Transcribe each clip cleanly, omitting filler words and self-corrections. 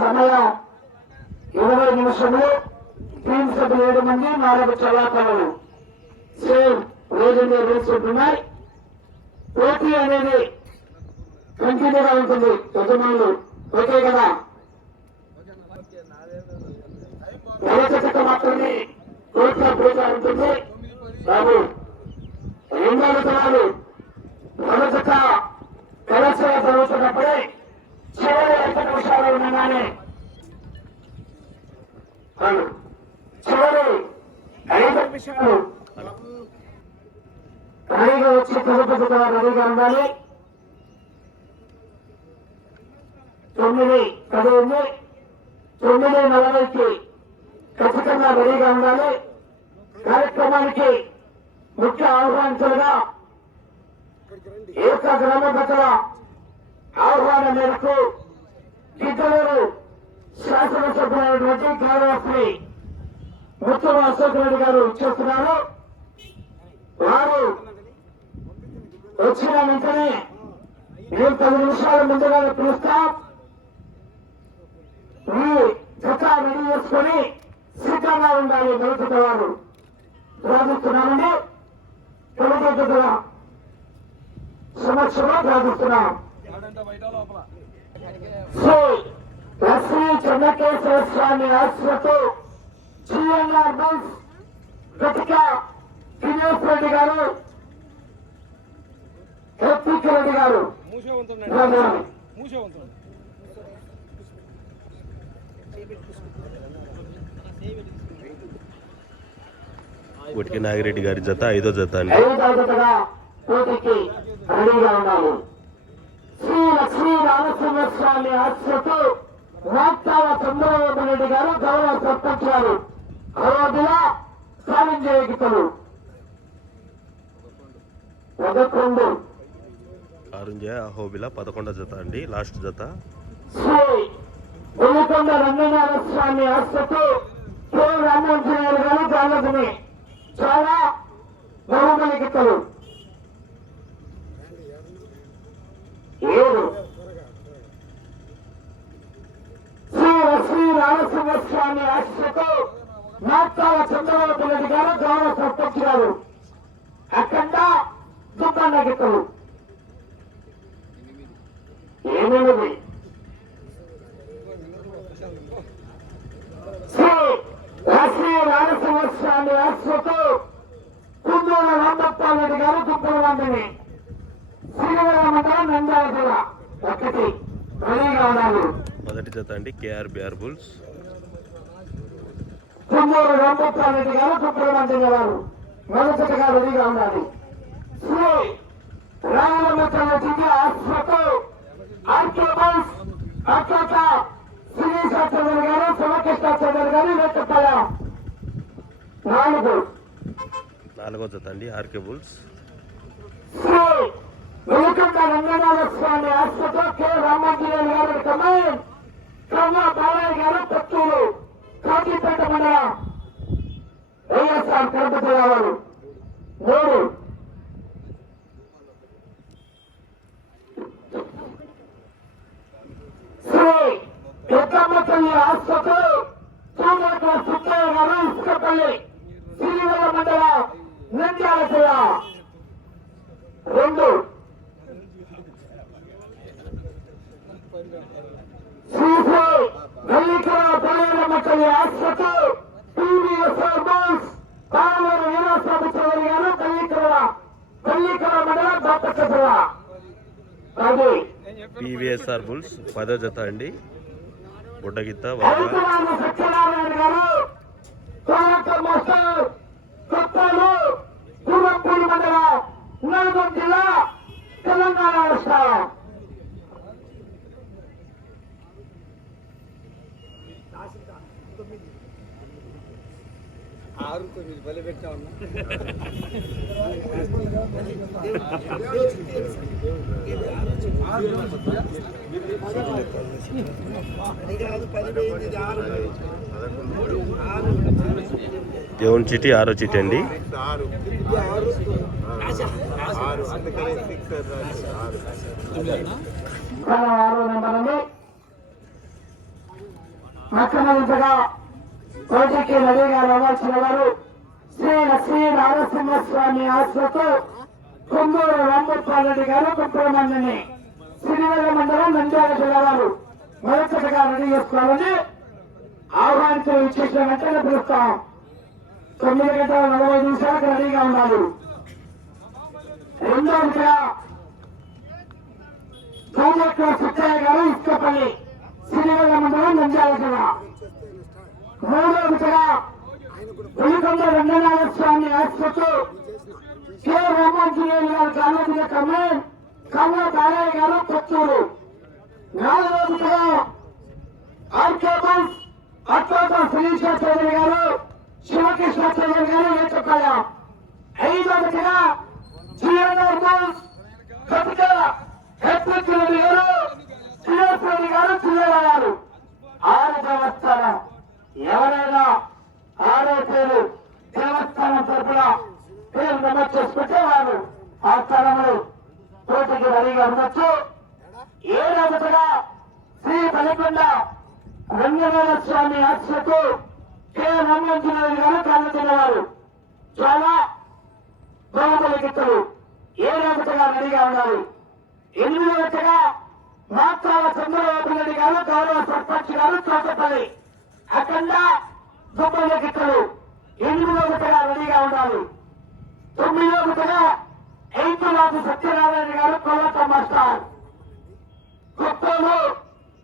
సమయం 20 నిమిషములు. టీం సభ్యులు 7 మంది, 4 చల్లాపనులు. సేమ్ రోజుల్లో రూల్స్ ఉంటున్నాయి. పోటీ అనేది కంటిన్యూగా ఉంటుంది. యజమానులు ఓకే కదా? నెలచక్క మాత్రమే కోట్ల పూజ ఉంటుంది. బాబు రెండవ తరాలు నెలచక్క కలసగా జరుగుతున్నప్పుడే చివరి 5 నిమిషాలు ఉండగానే చివరి 5 నిమిషాలు రెడీగా వచ్చి తిరుపతి రెడీగా ఉండాలి. 9:10 9:40కి ఖచ్చితంగా రెడీగా ఉండాలి. కార్యక్రమానికి ముఖ్య ఆహ్వానితులుగా ఏక గ్రామ పెద్దల ఆహ్వానం మేరకు గిద్దలూరు శాసనసభ్యులైనటువంటి గౌరవశ్రీ ముత్తమ అశోక్ రెడ్డి గారు ఇచ్చేస్తున్నారు. వారు వచ్చిన వెంటనే మేము 10 నిమిషాల ముందుగానే పిలుస్తాం. మీ జత రెడీ చేసుకుని సిద్ధంగా ఉండాలి. మొదటి వారు ప్రార్థిస్తున్నామండి. తొలిగడ్డ సమక్షంలో ప్రార్థిస్తున్నాం. శ్రీ లక్ష్మీ చెన్నకేశ్వర స్వామి ఆశ్రతో జిఎన్ఆర్ బస్ గతిక దినేష్ రెడ్డి గారు, హెప్పిక్ రెడ్డి గారు ఉటికి నాగిరెడ్డి గారి జత 5వ జత అండి. 5వ జతగా పోటీకి రెడీగా ఉన్నాము. శ్రీ లక్ష్మీ రామసింహస్వామి ఆశ్రతో వాక్తాల చంద్రబాబు రెడ్డి గారు, గౌరవ సర్పంచ్ గారు అయోధ్య ఛాలెంజ్ గీతలు 11 ఆరుంజ అహోబిల 11వ జత అండి. లాస్ట్ జత శ్రీ వెలికొండ రంగనాథ స్వామి ఆశ్రతో కె రామాంజనేయులు గారు జాలగుని చాలా బహుమతి గీతలు 7. శ్రీ లక్ష్మీ రామసింహస్వామి ఆశ్రతో నాట్యాల చంద్రబాబు రెడ్డి గారు, గౌరవ సర్పంచ్ గారు అఖండ దుబ్బన్న గీతలు 8. శ్రీ లక్ష్మీ రామసింహస్వామి ఆశ్రతో కుందూరు రామగోపాల్ రెడ్డి గారు, దుబ్బలవాంటిని శ్రీవరం మండలం నంద్యాల జిల్లా 1 రెడీగా ఉన్నారు. మొదటి జత అండి కేఆర్బిఆర్ బుల్స్. కుందూరు రామగోపాల్ రెడ్డి గారు, దుబ్బలవాంటిని గారు మొదటిగా రెడీగా ఉండాలి. శ్రీ రామచంద్ర ఆశ్రతో ఆర్కే బస్ అత్యత శ్రీనివాస చౌదరి గారు, శివకృష్ణ చౌదరి గారు వేటపల్ల 4. 4వ జత అండి RK bulls. Shri Velikonda Ranganatha Swamy ఆశ్రతో K Ramanjaneyulu గారు కమాండ్, కమ్మ బాలయ్య గారు పత్తూరు కాకిపేట మండలం వైఎస్ఆర్ కడప జిల్లా వారు 3. శ్రీ పెద్దమ్మపల్లి ఆశ్రతో సోమరకుల సుబ్బయ్య గారు, ఇసుకపల్లి శ్రీవరం మండలం నంద్యాల జిల్లా 2. శ్రీశ్రీ మల్లికర పల్లెమ్మపల్లి ఆశ్రతో టీవీఎస్ఆర్ బస్ కావలూరు వీరస్వామి చౌదరి గారు, పల్లికర మండలం బాపట్ల జిల్లా 10. పివిఎస్ఆర్ బుల్స్ 10వ జత అండి. బుడ్డగిత్త సత్యనారాయణ గారు, మాస్టర్ కొత్తలు పూర్వంపూడి మండలం నల్గొండ జిల్లా తెలంగాణ రాష్ట్రం. దేవుని చీటి 6వ చీటి అండి. మొట్టమొదటిగా పోటీకి రెడీగా రావాల్సిన వారు శ్రీ లక్ష్మీ నారసింహస్వామి ఆశ్రతో కొందూరు రాంభూపాలరెడ్డి గారు కుప్రమందిని సిరివెల్ల మండలం నంద్యాల జిల్లా వారు మొదటిగా రెడీ చేసుకోవాలని ఆహ్వానించి ఇచ్చేసిన వెంటనే పిలుస్తాం. 9:40 రెడీగా ఉన్నారు. రెండవదిగా సోమేశ్వర సుత్తయ్య గారు ఇసుకపల్లి సిరివెల్ల మండలం నంద్యాల జిల్లా. మూడవదిగా వెలుగొండ రంగనాథ స్వామి ఆశ్రతో కె రామాంజనేయులు గారు కాలేజీల కమాండ్ కమల బాలయ్య గారు కొత్తూరు. నాలుగవదిగా ఆర్కే బస్ అత్వాత శ్రీశా చౌదరి గారు శివకృష్ణ చౌదరి గారు ఏకపాయ. ఐదవదిగా జిఎన్ఆర్ బస్ కపిక హెచ్రెడ్డి గారు శ్రీరెడ్డి గారు చిల్లర గారు. 6 దేవస్థానం ఎవరైనా 6వ పేరు దేవస్థానం తరఫున పేరు నమోదు చేసుకుంటే వారు ఆ స్థానంలో పోటీకి రెడీగా ఉండొచ్చు. 7వదిగా శ్రీ బలికొండ రంగనాథ స్వామి ఆశ్రతో కె రామాంజనేయులు గారు కాళ్ళు తిన్నవారు చాలా బాహుబలి గిత్తలు 7వదిగా రెడీగా ఉన్నారు. 8వదిగా మాత్రాల చంద్రబాబు రెడ్డి గారు గౌరవ సర్పంచ్ గారు చోటపల్లి అఖండ దుబ్బల గిత్తలు 8వదిగా రెడీగా ఉండాలి. 9వదిగా ఐతురాజు సత్యనారాయణ గారు కొల్లత మాస్టర్ కొత్తూరు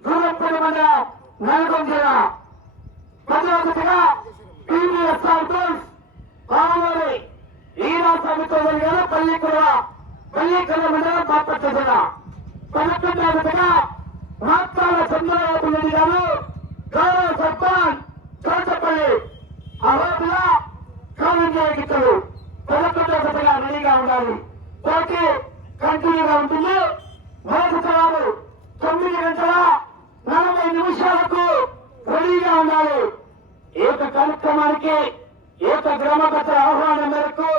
దూరంపూడి మండలం నల్గొండ జిల్లా. 10వదిగా టీవీఎస్ఆర్ బుల్స్ పావులూరి ఈరాస్వామి చౌదరి గారు పల్లికల మండలం బాపట్ల జిల్లా. 11వదిగా మాత్రాల చంద్రబాబు రెడ్డి గారు గౌరవ సర్పంచ్ చోటపల్లి అహోబిల కాలంజయ గిత్తలు 11వదిగా రెడీగా ఉండాలి. పోటీ కంటిన్యూగా ఉంటుంది. మోసవారు 9:40 రెడీగా ఉండాలి. ఏక కార్యక్రమానికి ఏక గ్రామపత్ర ఆహ్వానం మేరకు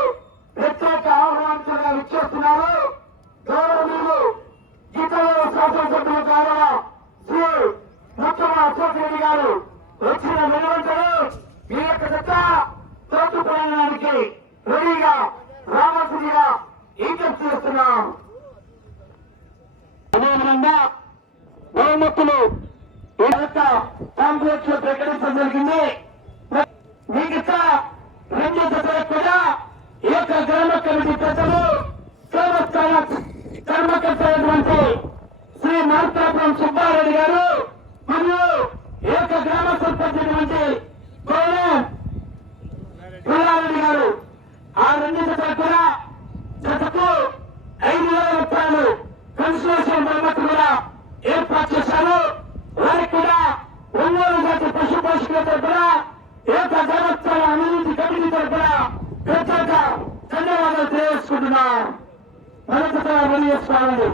ప్రత్యేక ఆహ్వానితులుగా విచ్చేస్తున్నారు గౌరవనీయులు గీతలూరు శాసనసభ్యులు గౌరవ శ్రీ ముత్తమ అశోక్ రెడ్డి గారు వచ్చిన వెనువంటలు ఈ యొక్క జత తోటు ప్రయాణానికి రెడీగా రావాల్సిందిగా విజ్ఞప్తి చేస్తున్నాం. అదేవిధంగా బహుమతులు ఈ యొక్క కాంప్లెక్స్ లో ప్రకటించడం జరిగింది. మిగతా 2 జతలకు కూడా ఈ యొక్క గ్రామ కమిటీ పెద్దలు దేవస్థాన కర్మకర్త అయినటువంటి శ్రీ మార్తాపురం సుబ్బారెడ్డి గారు మరియు ఈ యొక్క గ్రామ సర్పంచ్ అయినటువంటి గౌరవం పుల్లారెడ్డి గారు ఆ 2 జతలకు కూడా జతకు 5,000 రూపాయలు కన్స్ట్రక్షన్ బహుమతి కూడా ఏర్పాటు చేశారు. వారికి కూడా ఒంగోలు జాతి పశు పోషకుల తరఫున ఏక దేవస్థాన అభివృద్ధి కమిటీ తరఫున ప్రత్యేక ధన్యవాదాలు తెలియజేసుకుంటున్నాం. మరొకసారి తెలియజేసుకోవాలని